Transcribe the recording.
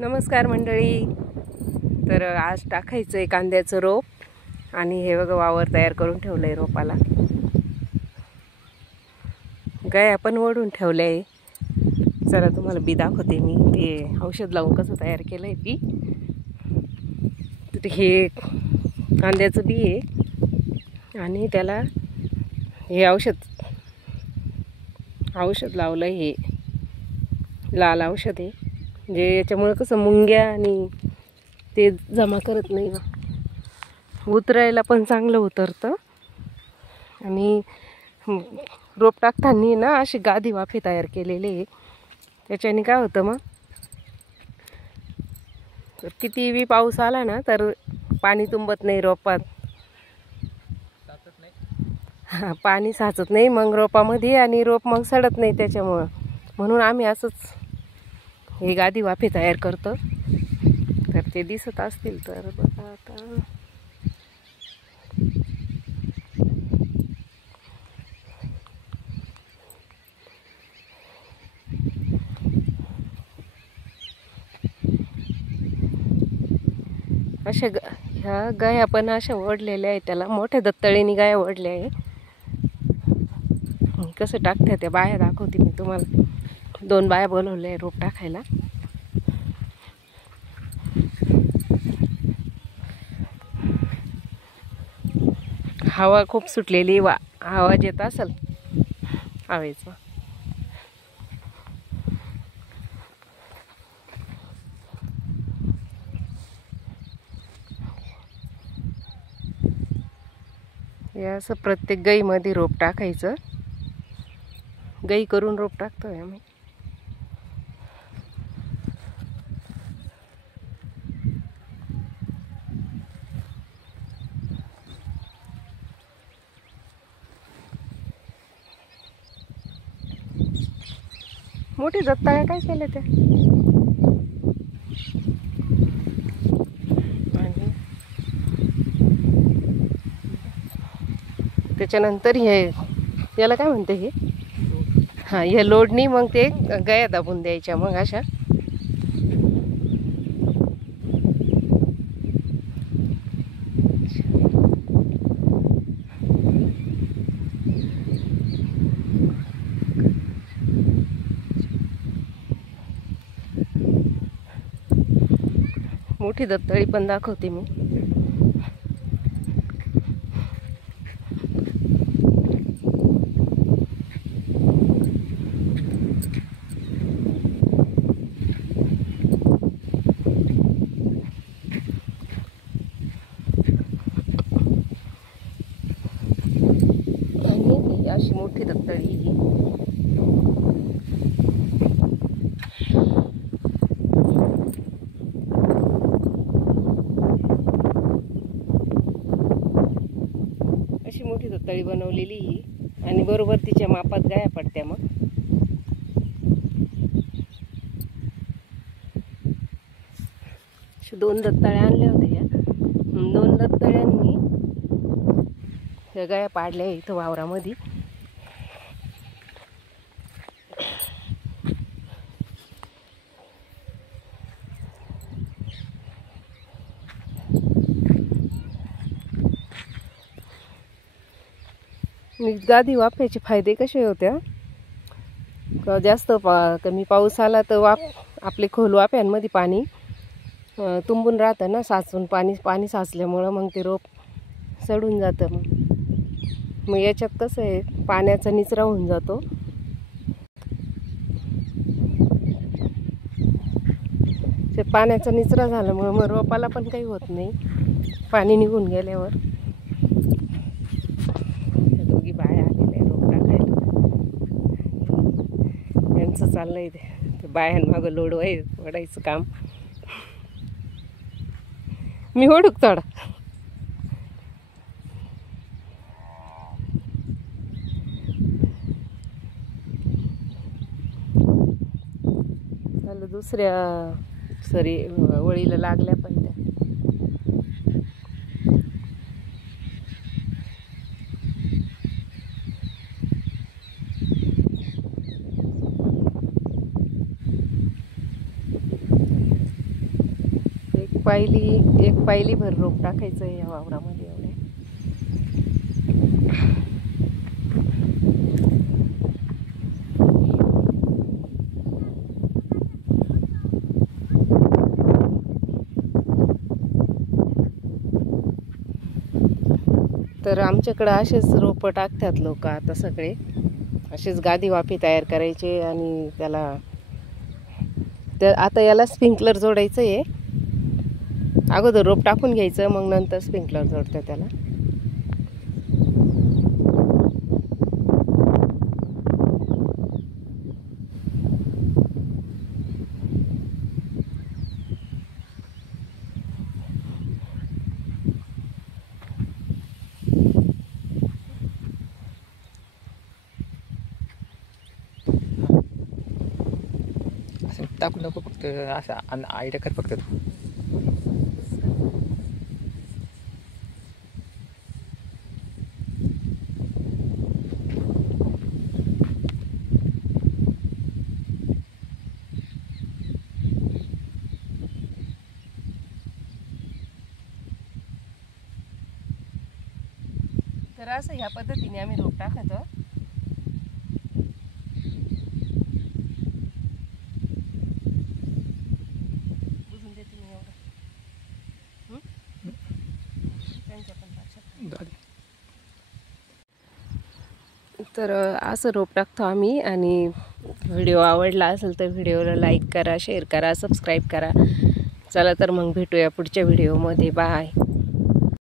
नमस्कार मंडळी. तर आज टाकायचं आहे कांद्याचं रोप आणि हे बघा वावर तयार करून ठेवलं आहे रोपाला. गाय आपण ओढून ठेवलं आहे. चला तुम्हाला बी दाखवते मी ते औषध लावून कसं तयार केलं आहे बी. तर हे कांद्याचं बी आहे आणि त्याला हे औषध लावलं आहे. हे लाल औषध आहे म्हणजे याच्यामुळे कसं मुंग्या आणि ते जमा करत नाही ना, उतरायला पण चांगलं उतरतं. आणि रोप टाकताना ना अशी गादी वाफे तयार केलेले आहे. त्याच्याने काय होतं मग तर किती बी पाऊस आला ना तर पाणी तुंबत नाही रोपात, पाणी साचत नाही मग रोपामध्ये आणि रोप मग सडत नाही त्याच्यामुळं. म्हणून आम्ही असंच हे गादी वाफे तयार करतो. तर ते दिसत असतील तर बघा आता. अशा ह्या गाया पण अशा ओढलेल्या आहेत. त्याला मोठ्या दत्तळीने गाया ओढल्या आहे. कसं टाकतात त्या बाया दाखवते मी तुम्हाला. 2 बाया बोलवल्या आहे रोप टाकायला. हवा खूप सुटलेली आवाज येत असेल हवेचा. हे असं प्रत्येक गाईमध्ये रोप टाकायचं. गाई करून रोप टाकतोय आम्ही. मोठी दत्ताळ्या काय केल्या त्या. आणि त्याच्यानंतर हे याला काय म्हणते हे, हां हे लोडनी मग ते गाया दाबून द्यायच्या. मग अशा मोठी दत्तळी पण दाखवते मी. आणि अशी मोठी दत्तळी ही अशी मोठी दत्तळी बनवलेली ही. आणि बरोबर तिच्या मापात गाया पडत्या. मग 2 दत्ताळ्या आणल्या होत्या. या 2 दत्ताळ्यांनी ह्या गाया पाडल्या इथं वावरामध्ये. गादी वाफ्याचे फायदे कसे होत्या, जास्त कमी पाऊस आला तर आपले खोल वाफ्यांमध्ये पाणी तुंबून राहतं ना, साचून पाणी साचल्यामुळं मग ते रोप सडून जातं. मग याच्यात कसं आहे पाण्याचा निचरा होऊन जातो. ते पाण्याचा निचरा झाल्यामुळं मग रोपाला पण काही होत नाही पाणी निघून गेल्यावर. दोघी बाया आलेल्या रोप टाकायला. यांचं चाललंय ते बायांमागं लोड ओढायचं काम. मी ओढूक थोडा. झालं दुसऱ्या वळीला लागल्या पण त्या. एक पायली भर रोप टाकायचं आहे या वावरामध्ये एवढे. तर आमच्याकडं असेच रोपं टाकतात लोक आता सगळे. असेच गादी वाफे तयार करायचे आणि आता याला स्प्रिंकलर जोडायचं आहे. अगोदर रोप टाकून घ्यायचं, मग नंतर स्प्रिंकलर जोडतं त्याला. टाकू नको फक्त असं आयडिया कर फक्त. तर असं ह्या पद्धतीने आम्ही रोप टाकतो. बुजून देते मी एवढं. त्यांच्या पण लक्षात. तर असं रोप टाकतो आम्ही. आणि व्हिडिओ आवडला असेल तर व्हिडिओला लाईक करा, शेअर करा, सबस्क्राईब करा. चला तर मग भेटूया पुढच्या व्हिडिओमध्ये. बाय.